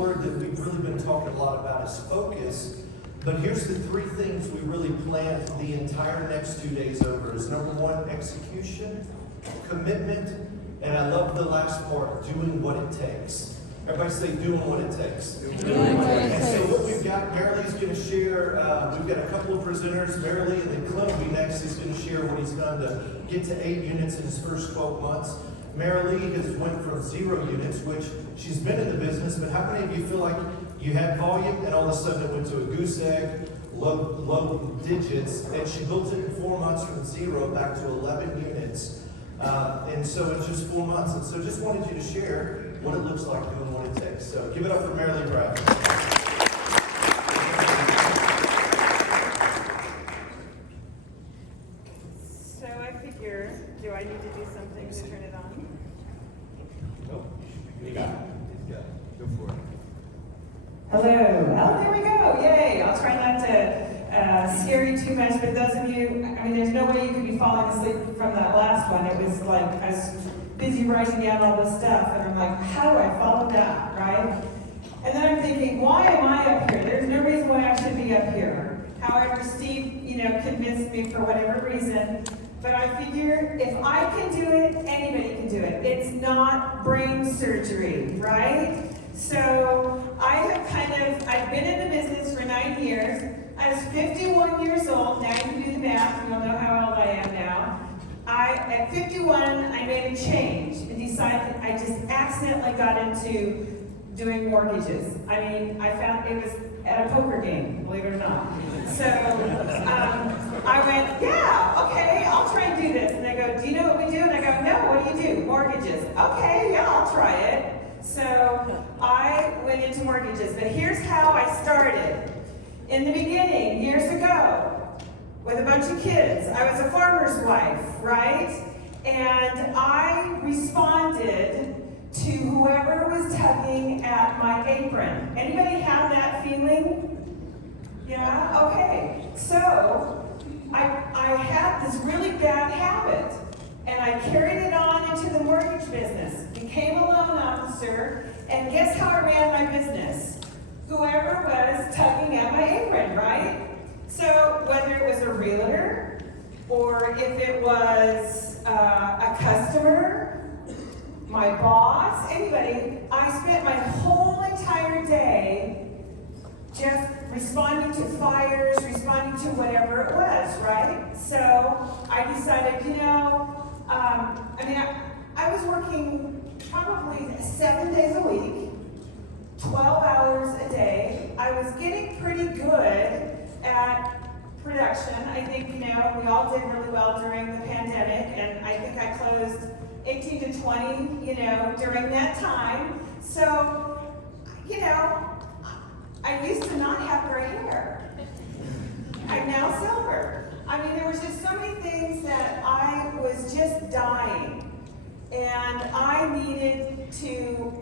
word that we've really been talking a lot about is focus. But here's the three things we really planned the entire next 2 days over is number one, execution, commitment, and I love the last part, doing what it takes. Everybody say doing what it takes. Doing what it And so takes. what we've got, Merrily's going to share, we've got a couple of presenters, Merrily, and then Clint will be next. He's going to share what he's done to get to 8 units in his first 12 months. Merrily has went from 0 units, which she's been in the business, but how many of you feel like you had volume and all of a sudden it went to a goose egg, low digits, and she built it in 4 months from 0 back to 11 units. And so it's just 4 months. And so just wanted you to share what it looks like doing what it takes. So give it up for Merrily Brown. So I figure, do I need to do something to turn it on? Nope. You got it. Go for it. Hello. Oh, there we go. Yay. I'll try not to scare you too much, but those of you, I mean, there's no way you could be falling asleep from that last one. It was like, I was busy writing down all this stuff, and I'm like, how do I follow that, right? And then I'm thinking, why am I up here? There's no reason why I should be up here. However, Steve, convinced me for whatever reason. But I figure if I can do it, anybody can do it. It's not brain surgery, right? So I've been in the business for 9 years. I was 51 years old. Now you can do the math, and you'll know how old I am now. At 51, I made a change and decided I just accidentally got into doing mortgages. I mean, I found it was at a poker game, believe it or not. So I went, yeah, okay, I'll try and do this. And they go, do you know what we do? And I go, no, what do you do? Mortgages. Okay, yeah, I'll try it. So I went into mortgages, but here's how I started. In the beginning, years ago, with a bunch of kids, I was a farmer's wife, right? And I responded to whoever was tugging at my apron. Anybody have that feeling? Yeah? Okay. So I had this really bad habit, and I carried it on into the mortgage business, became a loan officer, and guess how I ran my business? Whoever was tugging at my apron, right? So whether it was a realtor, or if it was a customer, my boss, anybody, I spent my whole entire day just responding to fires, responding to whatever it was, right? So I decided, I was working probably 7 days a week, 12 hours a day. I was getting pretty good at production. I think, we all did really well during the pandemic, and I think I closed 18 to 20, during that time. So, I used to not have gray hair. I'm now silver. I mean, there was just so many things that I was just dying. And I needed sanity.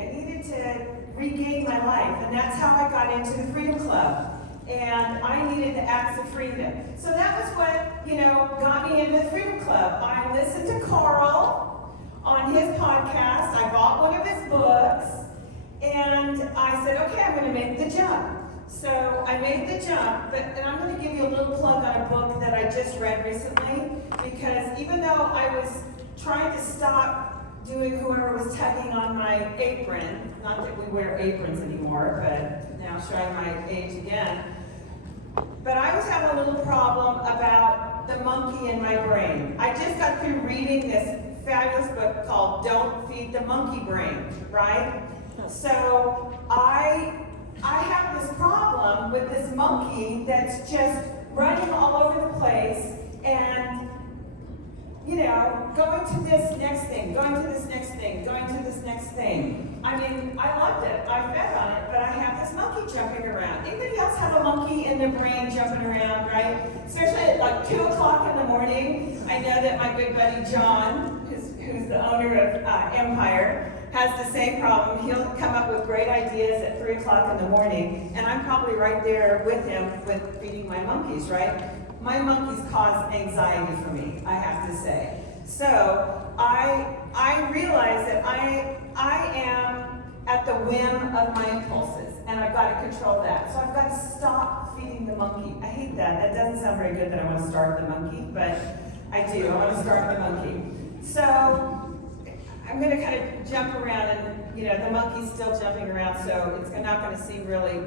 I needed to regain my life. And that's how I got into the Freedom Club. And I needed the acts of freedom. So that was what, got me into the Freedom Club. I listened to Carl on his podcast. I bought one of his books. And I said, okay, I'm going to make the jump. So I made the jump, and I'm going to give you a little plug on a book that I just read recently, because even though I was trying to stop doing whoever was tugging on my apron, not that we wear aprons anymore, but now showing my age again, but I was having a little problem about the monkey in my brain. I just got through reading this fabulous book called Don't Feed the Monkey Brain, right? So I have this problem with this monkey that's just running all over the place and, going to this next thing, going to this next thing, going to this next thing. I mean, I loved it. I fed on it, but I have this monkey jumping around. Anybody else have a monkey in their brain jumping around, right? Especially at like 2 o'clock in the morning. I know that my good buddy John, who's the owner of Empire, has the same problem. He'll come up with great ideas at 3 o'clock in the morning, and I'm probably right there with him with feeding my monkeys, right? My monkeys cause anxiety for me, I have to say. So I realize that I am at the whim of my impulses, and I've got to control that. So I've got to stop feeding the monkey. I hate that. That doesn't sound very good that I want to starve the monkey, but I do. I want to starve the monkey. So I'm going to kind of jump around, and the monkey's still jumping around, so it's not going to seem really,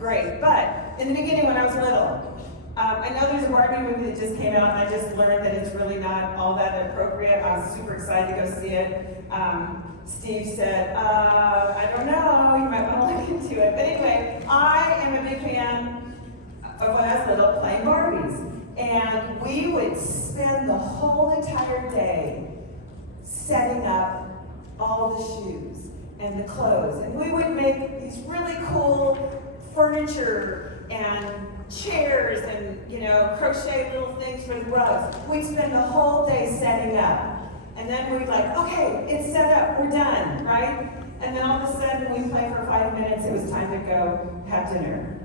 great. But in the beginning, when I was little, I know there's a Barbie movie that just came out, and I just learned that it's really not all that appropriate. I was super excited to go see it. Steve said, I don't know, you might want to look into it. But anyway, I am a big fan of when I was little playing Barbies. And we would spend the whole entire day setting up all the shoes and the clothes. And we would make these really cool furniture and chairs and, crochet little things for the rugs. We'd spend the whole day setting up. And then we'd like, okay, it's set up, we're done, right? And then all of a sudden we play for 5 minutes, it was time to go have dinner.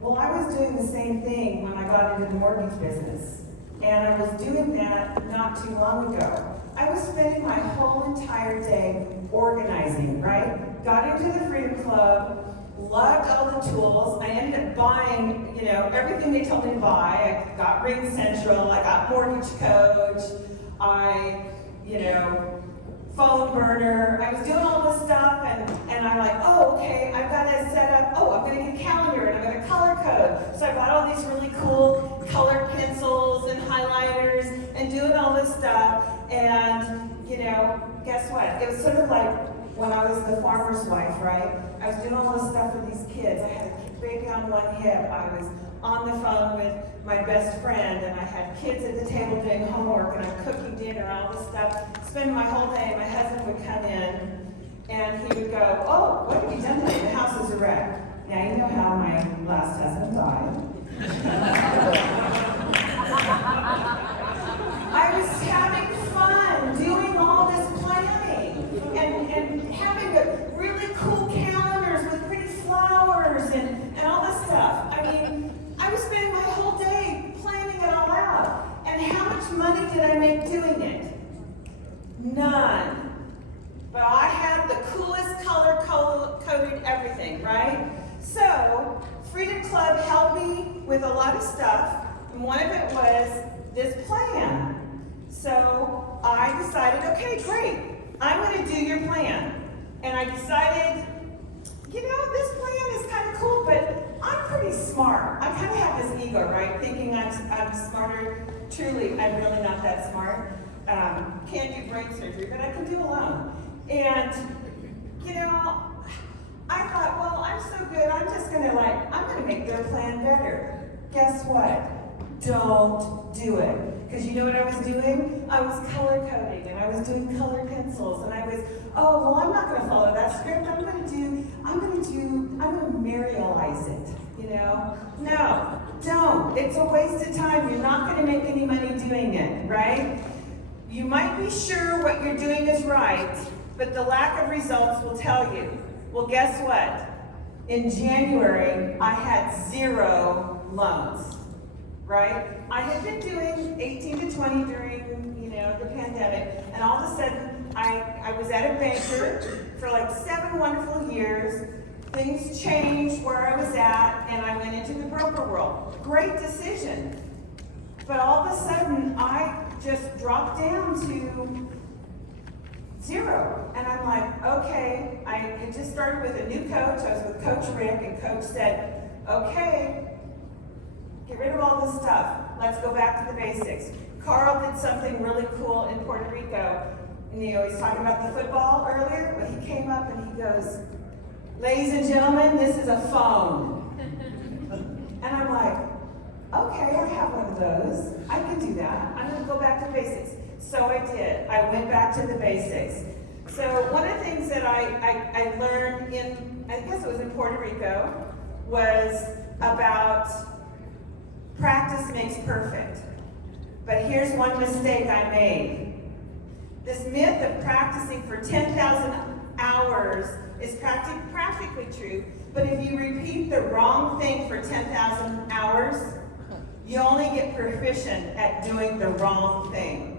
Well, I was doing the same thing when I got into the mortgage business. And I was doing that not too long ago. I was spending my whole entire day organizing, right? Got into the Freedom Club, loved all the tools. I ended up buying, everything they told me to buy. I got Ring Central, I got Mortgage Coach, I, phone burner. I was doing all this stuff, and I'm like, oh, okay, I've got to set up, I'm going to get a calendar, and I'm going to color code. So I bought all these really cool colored pencils and highlighters and doing all this stuff. And, guess what? It was sort of like when I was the farmer's wife, right? I was doing all this stuff with these kids. I had a baby on one hip. I was on the phone with my best friend, and I had kids at the table doing homework, and I'm cooking dinner, all this stuff. Spending my whole day. My husband would come in, and he would go, oh, what have you done today? The house is a wreck. Now you know how my last husband died. I was having fun doing all this planning and having really cool calendars with pretty flowers and all this stuff. I mean, I was spending my whole day planning it all out. And how much money did I make doing it? None. But I had the coolest color-coded everything, right? So, Freedom Club helped me with a lot of stuff, and one of it was this plan. So, I decided, okay, great, I'm going to do your plan. And I decided, this plan is kind of cool, but I'm pretty smart. I kind of have this ego, right? Thinking I'm smarter. Truly, I'm really not that smart. Can't do brain surgery, but I can do a loan. And, I thought, well, I'm so good, I'm just going to make their plan better. Guess what? Don't do it. Because you know what I was doing? I was color coding, and I was doing color pencils, and I was, I'm not going to follow that script. I'm going to Merrilize it, No, don't. It's a waste of time. You're not going to make any money doing it, right? You might be sure what you're doing is right, but the lack of results will tell you. Well, guess what? In January, I had 0 loans, right? I had been doing 18 to 20 during, the pandemic, and all of a sudden, I was at a banker for like 7 wonderful years. Things changed where I was at, and I went into the broker world. Great decision. But all of a sudden, I just dropped down to 0. And I'm like, okay, I had just started with a new coach. I was with Coach Rick, and Coach said, okay, get rid of all this stuff. Let's go back to the basics. Carl did something really cool in Puerto Rico. And, he's talking about the football earlier, but he came up and he goes, ladies and gentlemen, this is a phone. And I'm like, okay, I have one of those. I can do that. I'm going to go back to basics. So I did. I went back to the basics. So one of the things that I learned I guess it was in Puerto Rico, was about practice makes perfect. But here's one mistake I made. This myth of practicing for 10,000 hours is practically true, but if you repeat the wrong thing for 10,000 hours, you only get proficient at doing the wrong thing.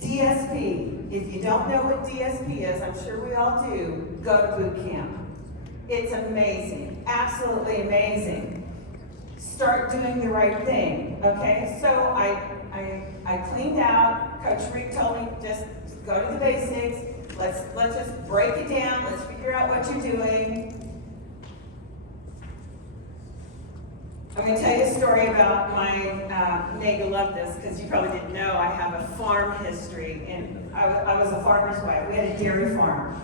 DSP. If you don't know what DSP is, I'm sure we all do, go to boot camp. It's amazing, absolutely amazing. Start doing the right thing, okay? So I cleaned out. Coach Rick told me just go to the basics. Let's just break it down. Let's figure out what you're doing. I'm going to tell you a story about my, Meg will love this because you probably didn't know I have a farm history, and I was a farmer's wife. We had a dairy farm,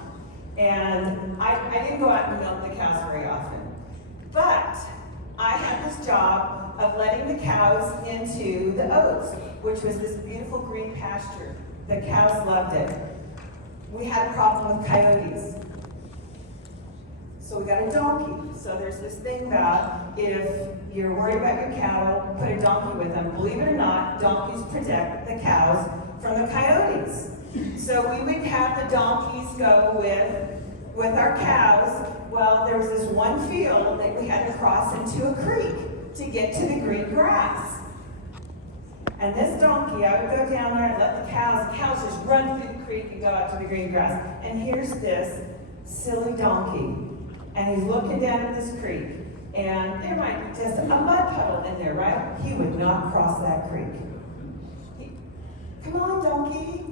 and I didn't go out and milk the cows very often, but I had this job of letting the cows into the oats, which was this beautiful green pasture. The cows loved it. We had a problem with coyotes. So we got a donkey. So there's this thing about if you're worried about your cattle, put a donkey with them. Believe it or not, donkeys protect the cows from the coyotes. So we would have the donkeys go with our cows. Well, there was this one field that we had to cross into a creek to get to the green grass. And this donkey, I would go down there and let the cows just run through the creek and go out to the green grass. And here's this silly donkey. And he's looking down at this creek. And there might be just a mud puddle in there, right? He would not cross that creek. Come on, donkey.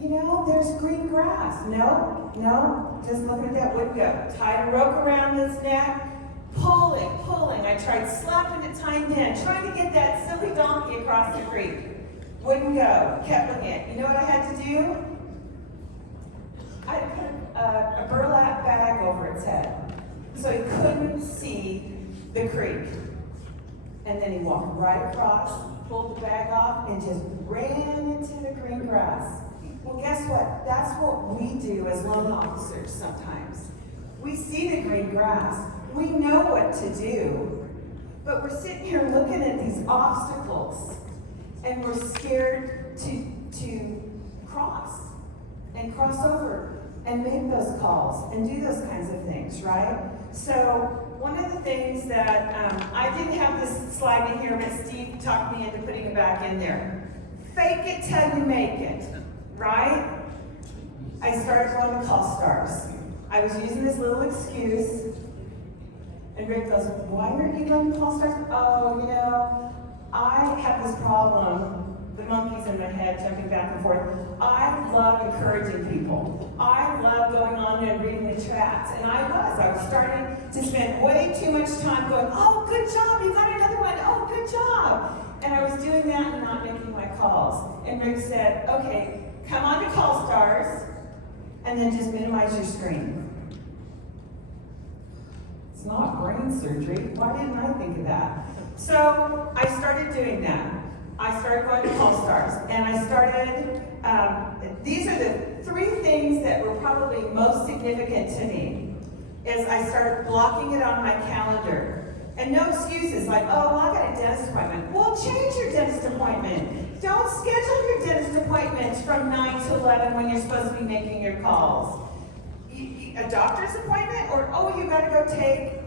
You know, there's green grass. No, just looking at that, wouldn't go. Tied a rope around his neck, pulling. I tried slapping it timed in, trying to get that silly donkey across the creek. Wouldn't go, kept looking at it. You know what I had to do? I had to put a burlap bag over its head so he couldn't see the creek. And then he walked right across, pulled the bag off, and just ran into the green grass. Well, guess what? That's what we do as loan officers sometimes. We see the green grass. We know what to do. But we're sitting here looking at these obstacles, and we're scared to cross and cross over and make those calls and do those kinds of things, right? So one of the things that, I didn't have this slide in here, but Steve talked me into putting it back in there. Fake it till you make it, right? I started going to call stars. I was using this little excuse, and Rick goes, why aren't you going to call stars? Oh, you know, I have this problem, the monkey's in my head jumping back and forth. I love encouraging people. I love going on there and reading the chats. And I was starting to spend way too much time going, oh, good job, you got another one, oh, good job. And I was doing that and not making my calls. And Rick said, okay, come on to Call Stars, and then just minimize your screen. It's not brain surgery. Why didn't I think of that? So I started doing that. I started going to Call Stars, and I started, these are the three things that were probably most significant to me, is I started blocking it on my calendar. And no excuses like, oh, well, I got a dentist appointment. Well, change your dentist appointment. Don't schedule your dentist appointments from 9 to 11 when you're supposed to be making your calls. A doctor's appointment, or, oh, you got to go take,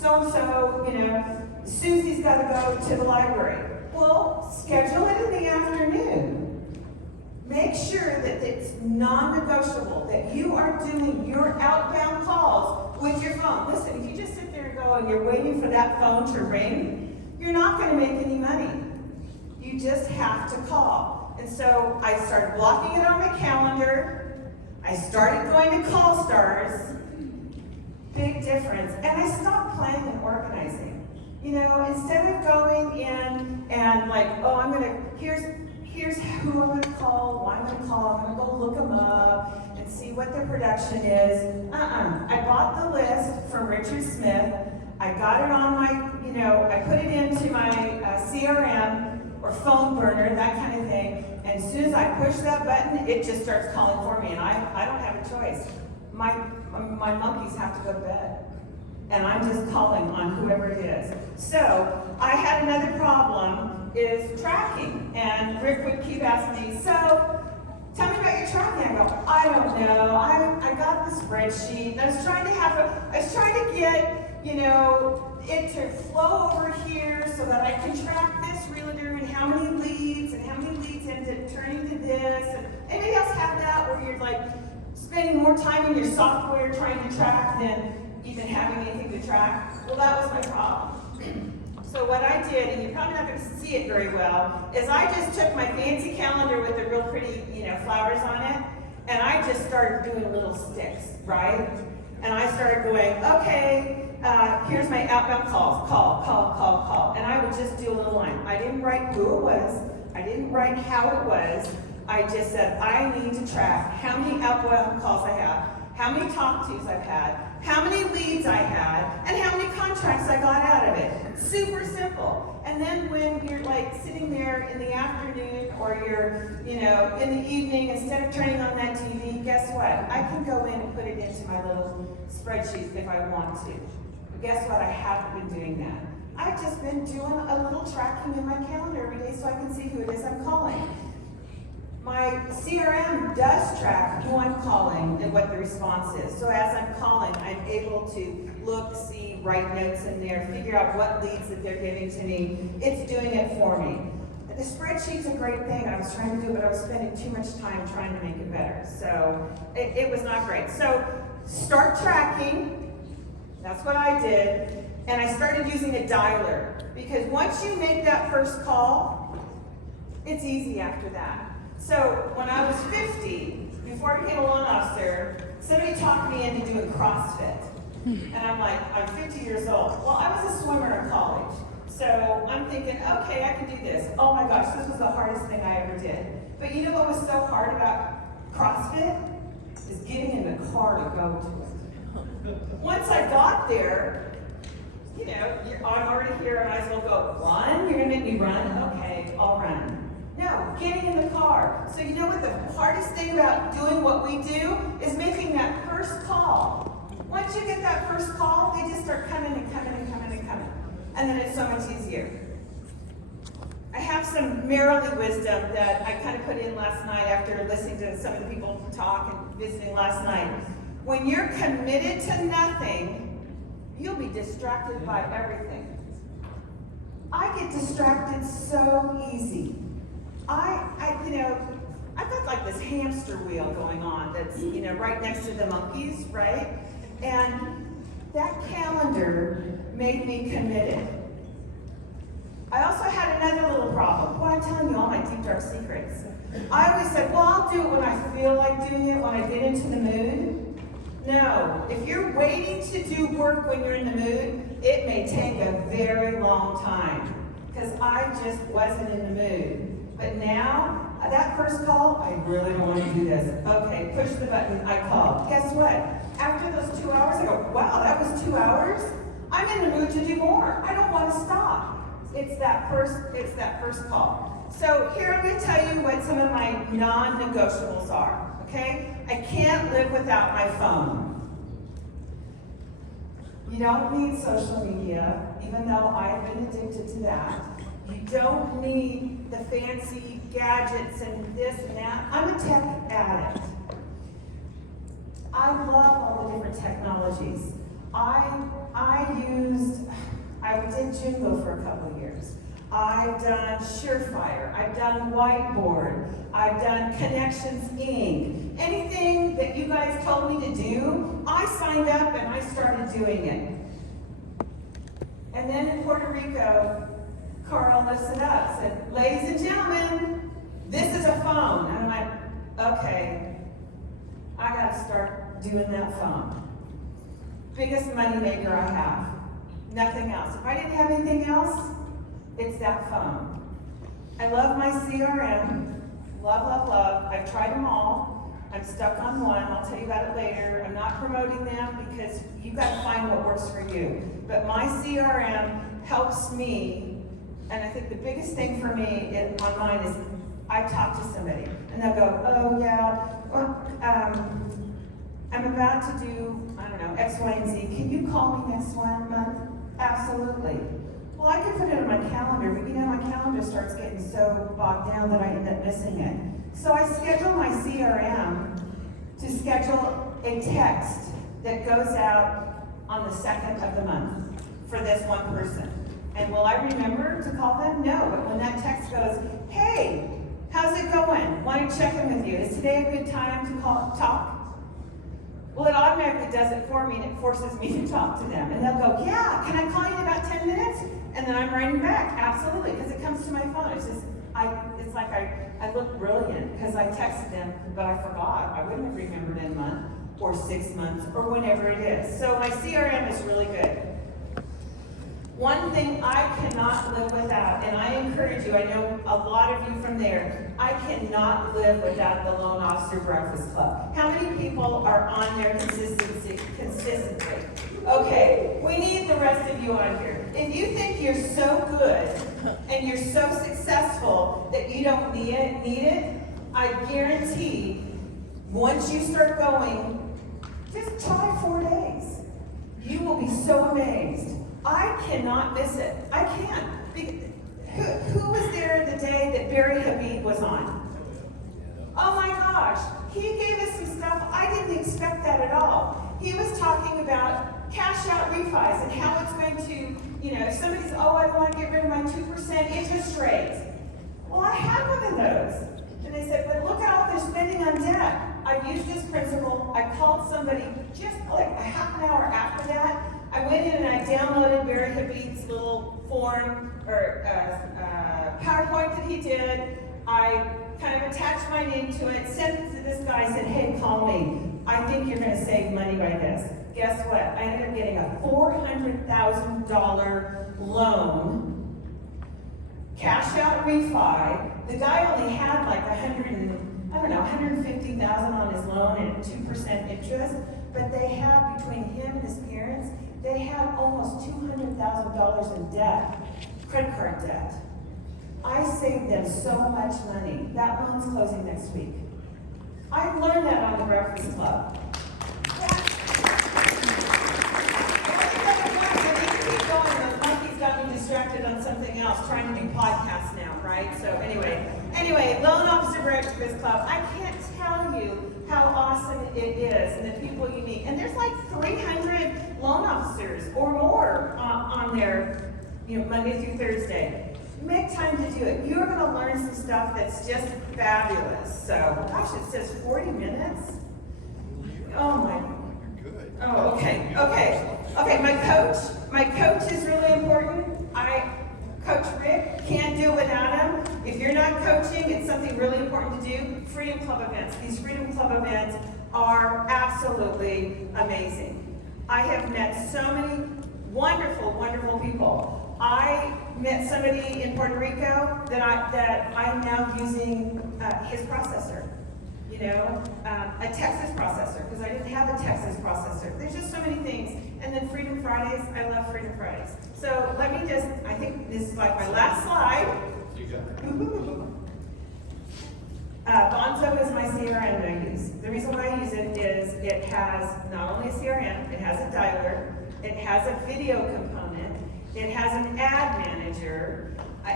so-and-so, Susie's got to go to the library. Well, schedule it in the afternoon. Make sure that it's non-negotiable, that you are doing your outbound calls with your phone. Listen, if you just sit there and go and you're waiting for that phone to ring, you're not going to make any money. You just have to call. And so I started blocking it on my calendar. I started going to Call Stars. Big difference. And I stopped planning and organizing. Instead of going in and like, oh, here's who I'm gonna call, who I'm gonna call, I'm gonna go look them up and see what their production is. I bought the list from Richard Smith. I got it on my, I put it into my CRM or phone burner, that kind of thing. And as soon as I push that button, it just starts calling for me, and I don't have a choice. My monkeys have to go to bed, and I'm just calling on whoever it is. So I had another problem, is tracking, and Rick would keep asking me, so tell me about your tracking. I go, I don't know. I got the spreadsheet, and I was trying to get, it to flow over here so that I can track this realtor and how many leads ended up turning to this. spending more time in your software trying to track than even having anything to track? Well, that was my problem. So what I did, and you're probably not going to see it very well, is I just took my fancy calendar with the real pretty, flowers on it, and I just started doing little sticks, right? And I started going, okay, here's my outbound calls, call. And I would just do a little line. I didn't write who it was. I didn't write how it was. I just said, I need to track how many outbound calls I have, how many talk-tos I've had, how many leads I had, and how many contracts I got out of it. Super simple. And then when you're like sitting there in the afternoon or you're, in the evening, instead of turning on that TV, guess what? I can go in and put it into my little spreadsheet if I want to. But guess what? I haven't been doing that. I've just been doing a little tracking in my calendar every day so I can see who it is I'm calling. My CRM does track who I'm calling and what the response is. So as I'm calling, I'm able to look, see, write notes in there, figure out what leads that they're giving to me. It's doing it for me. The spreadsheet's a great thing. I was trying to do it, but I was spending too much time trying to make it better. So it was not great. So start tracking. That's what I did. And I started using a dialer. Because once you make that first call, it's easy after that. So when I was 50, before I became a loan officer, somebody talked me into doing CrossFit. And I'm like, I'm 50 years old. Well, I was a swimmer in college. So I'm thinking, okay, I can do this. Oh my gosh, this was the hardest thing I ever did. But you know what was so hard about CrossFit? Is getting in the car to go to it. Once I got there, I'm already here, I might as well go. Run? You're gonna make me run? Okay, I'll run. No, getting in the car. So you know what the hardest thing about doing what we do is making that first call. Once you get that first call, they just start coming and coming and coming and coming. And then it's so much easier. I have some Merrily wisdom that I kind of put in last night after listening to some of the people talk and visiting last night. When you're committed to nothing, you'll be distracted by everything. I get distracted so easy. I've got like this hamster wheel going on that's, right next to the monkeys, right? And that calendar made me committed. I also had another little problem. Well, I'm telling you all my deep, dark secrets. I always said, well, I'll do it when I feel like doing it, when I get into the mood. No, if you're waiting to do work when you're in the mood, it may take a very long time because I just wasn't in the mood. But now, that first call, I really don't want to do this. Okay, push the button, I called. Guess what? After those 2 hours, I go, wow, that was 2 hours? I'm in the mood to do more. I don't want to stop. It's that first call. So here I'm going to tell you what some of my non-negotiables are, okay? I can't live without my phone. You don't need social media, even though I've been addicted to that. You don't need the fancy gadgets and this and that. I'm a tech addict. I love all the different technologies. I did Jingo for a couple of years. I've done Surefire. I've done Whiteboard. I've done Connections Inc. Anything that you guys told me to do, I signed up and I started doing it. And then in Puerto Rico, Carl lifts it up, said, ladies and gentlemen, this is a phone. And I'm like, okay, I gotta start doing that phone. Biggest money maker I have. Nothing else. If I didn't have anything else, it's that phone. I love my CRM. Love, love, love. I've tried them all. I'm stuck on one. I'll tell you about it later. I'm not promoting them because you gotta find what works for you. But my CRM helps me, and I think the biggest thing for me on mine is I talk to somebody and they'll go, oh yeah, well, I'm about to do, I don't know, X, Y, and Z. Can you call me next month? Absolutely. Well, I could put it on my calendar, but my calendar starts getting so bogged down that I end up missing it. So I schedule my CRM to schedule a text that goes out on the 2nd of the month for this one person. And will I remember to call them? No, but when that text goes, hey, how's it going? Want to check in with you. Is today a good time to talk? Well, it automatically does it for me, and it forces me to talk to them. And they'll go, yeah, can I call you in about 10 minutes? And then I'm writing back, absolutely, because it comes to my phone. It's just, it's like I look brilliant because I texted them, but I forgot. I wouldn't have remembered in a month or 6 months or whenever it is. So my CRM is really good. One thing I cannot live without, and I encourage you, I know a lot of you from there, I cannot live without the Loan Officer Breakfast Club. How many people are on there consistently? Okay, we need the rest of you on here. If you think you're so good and you're so successful that you don't need it, I guarantee once you start going, just try 4 days. You will be so amazed. I cannot miss it. I can't. Who was there the day that Barry Habib was on? Oh my gosh. He gave us some stuff. I didn't expect that at all. He was talking about cash out refis and how it's going to, if somebody's, I want to get rid of my 2% interest rate. Well, I had one of those. And they said, but look at all they're spending on debt. I used this principle. I called somebody just like a half an hour after that. I went in and I downloaded Barry Habib's little form or PowerPoint that he did. I kind of attached my name to it, sent it to this guy, said, hey, call me. I think you're going to save money by this. Guess what? I ended up getting a $400,000 loan, cash out refi. The guy only had like $150,000 on his loan and 2% interest, but they had, between him and his parents, they had almost $200,000 in debt, credit card debt. I saved them so much money. That loan's closing next week. I learned that on the Breakfast Club. The monkey's got me distracted on something else, trying to do podcasts now, right? So anyway, Loan Officer Breakfast Club. I can't tell you how awesome it is and the people you meet. And there's like 300 loan officers or more on there, Monday through Thursday. Make time to do it. You're going to learn some stuff that's just fabulous. So, gosh, it says 40 minutes. Oh my. Oh, okay. My coach is really important. Coach Rick, can't do it without him. If you're not coaching, it's something really important to do. Freedom Club events. These Freedom Club events are absolutely amazing. I have met so many wonderful, wonderful people. I met somebody in Puerto Rico that I'm now using his processor. A Texas processor, because I didn't have a Texas processor. There's just so many things. And then Freedom Fridays, I love Freedom Fridays. So let me I think this is like my last slide. You got it. Bonzo is my CRM that I use. The reason why I use it is it has not only a CRM, it has a dialer, it has a video component, it has an ad manager.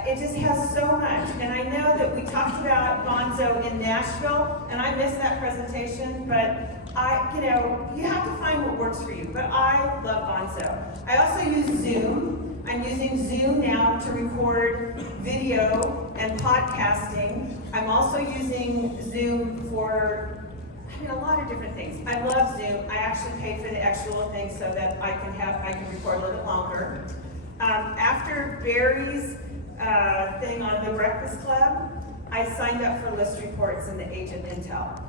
It just has so much. And I know that we talked about Bonzo in Nashville, and I missed that presentation, but you have to find what works for you. But I love Bonzo. I also use Zoom. I'm using Zoom now to record video and podcasting. I'm also using Zoom for a lot of different things. I love Zoom. I actually paid for the extra little thing so that I can record a little bit longer. After Barry's thing on the Breakfast Club, I signed up for list reports and the agent intel.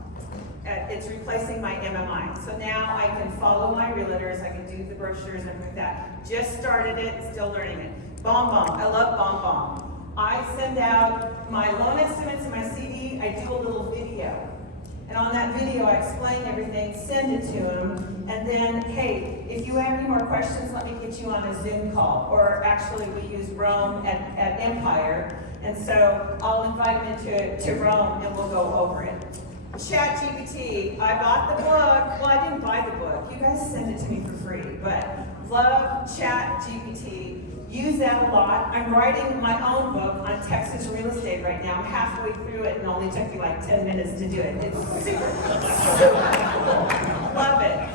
It's replacing my MMI. So now I can follow my realtors, I can do the brochures and everything like that. Just started it, still learning it. BombBomb, I love BombBomb. I send out my loan estimates and my CD, I do a little video. And on that video, I explain everything, send it to them, and then, hey, if you have any more questions, let me get you on a Zoom call. Or actually, we use Rome at Empire, and so I'll invite them to Rome, and we'll go over it. ChatGPT, I bought the book. Well, I didn't buy the book. You guys send it to me for free, but love ChatGPT. Use that a lot. I'm writing my own book on Texas real estate right now. I'm halfway through it and only took me like 10 minutes to do it. It's super cool. Love it.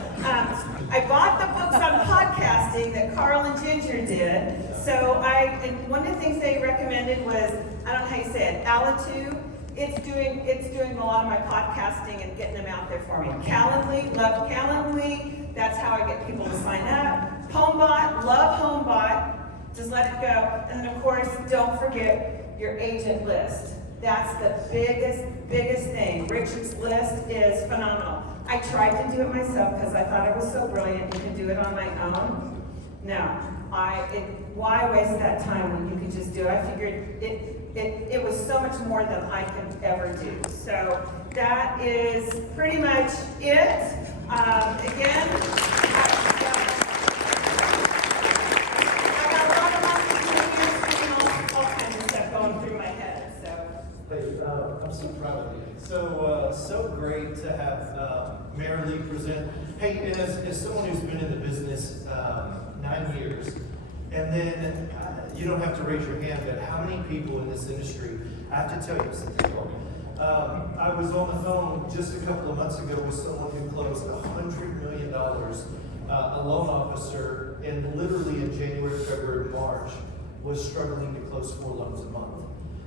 I bought the books on podcasting that Carl and Ginger did. So and one of the things they recommended was, I don't know how you say it, Alitu. it's doing a lot of my podcasting and getting them out there for me. Calendly, love Calendly. That's how I get people to sign up. HomeBot, love HomeBot. Just let it go. And then of course, don't forget your agent list. That's the biggest thing. Richard's list is phenomenal. I tried to do it myself because I thought it was so brilliant. You can do it on my own. No, why waste that time when you could just do it? I figured it was so much more than I could ever do. So that is pretty much it. Again, I got a lot of opportunities and all kinds of stuff going through my head. So. Hey, I'm so proud of you. So great to have Merrily present. Hey, as someone who's been in the business 9 years, and then you don't have to raise your hand, but how many people in this industry, I have to tell you, I was on the phone just a couple of months ago with someone who closed $100 million, a loan officer, and literally in January, February, March, was struggling to close 4 loans a month.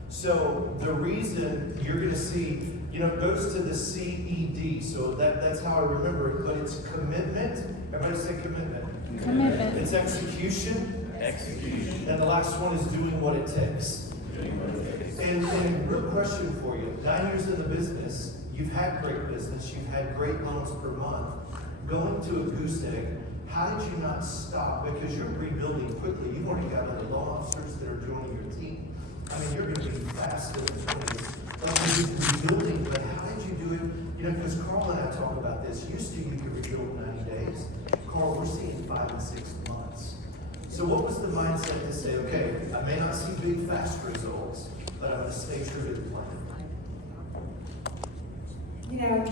So the reason you're going to see, it goes to the CED, so that's how I remember it, but it's commitment. Everybody say commitment. Commitment. It's execution. And the last one is doing what it takes. And real question for you. 9 years in the business, you've had great business, you've had great loans per month. Going to a goose egg, how did you not stop? Because you're rebuilding quickly. You've already got other loan officers that are joining your team. I mean, you're going to be fast in the 20s. You're rebuilding, but how did you do it? Because Carl and I talk about this. Used to you could rebuild 90 days. Carl, we're seeing 5 and 6 months. So what was the mindset to say, okay, I may not see big, fast results, but I'm going to stay true to the plan?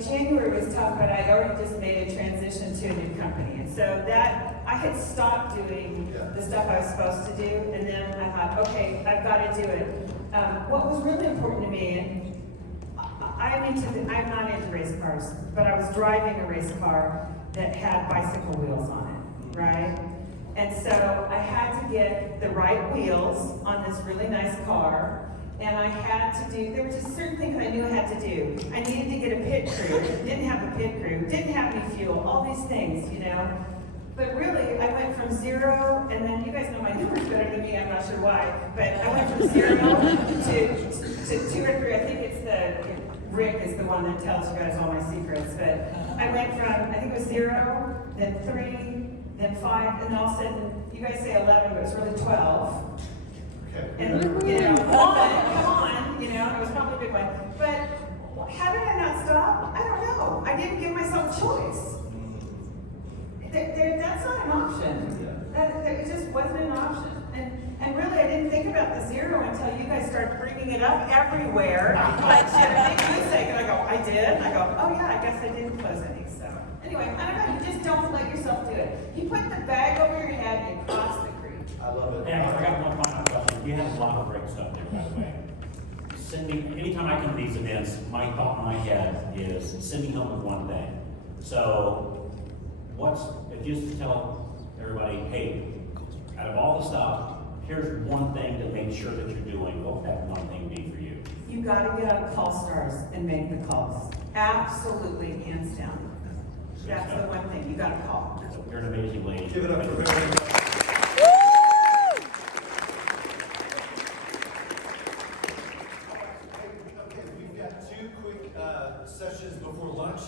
January was tough, but I'd already just made a transition to a new company. And so that, I had stopped doing the stuff I was supposed to do, and then I thought, okay, I've got to do it. What was really important to me, and I'm not into race cars, but I was driving a race car that had bicycle wheels on it, right? And so I had to get the right wheels on this really nice car, and I had to do, there were just certain things I knew I had to do. I needed to get a pit crew, didn't have a pit crew, didn't have any fuel, all these things, But really, I went from 0, and then you guys know my numbers better than me, I'm not sure why, but I went from 0 to 2 or 3, I think Rick is the one that tells you guys all my secrets, but I went from, I think it was 0, then 3, then 5, and then all of a sudden, you guys say 11, but it's really 12. And, come on, it was probably a big one. But how did I not stop? I don't know. I didn't give myself a choice. That's not an option. It just wasn't an option. And really, I didn't think about the 0 until you guys started bringing it up everywhere. But it made me sick, and I go, I did? And I go, oh yeah, I guess I didn't close any. So anyway, I don't know. You just don't let yourself do it. You put the bag over your head and cross the creek. I love it. Yeah, I forgot one final question. You have a lot of great stuff there, by the way. Anytime I come to these events, my thought in my head is send me home with one thing. So, if you just tell everybody, hey, out of all the stuff, here's one thing to make sure that you're doing, what would that one thing be for you? You gotta get on call stars and make the calls. Absolutely, hands down. That's the one thing, you gotta call. So you're an amazing lady. Give it up for Merrily. Okay, we've got 2 quick sessions before lunch.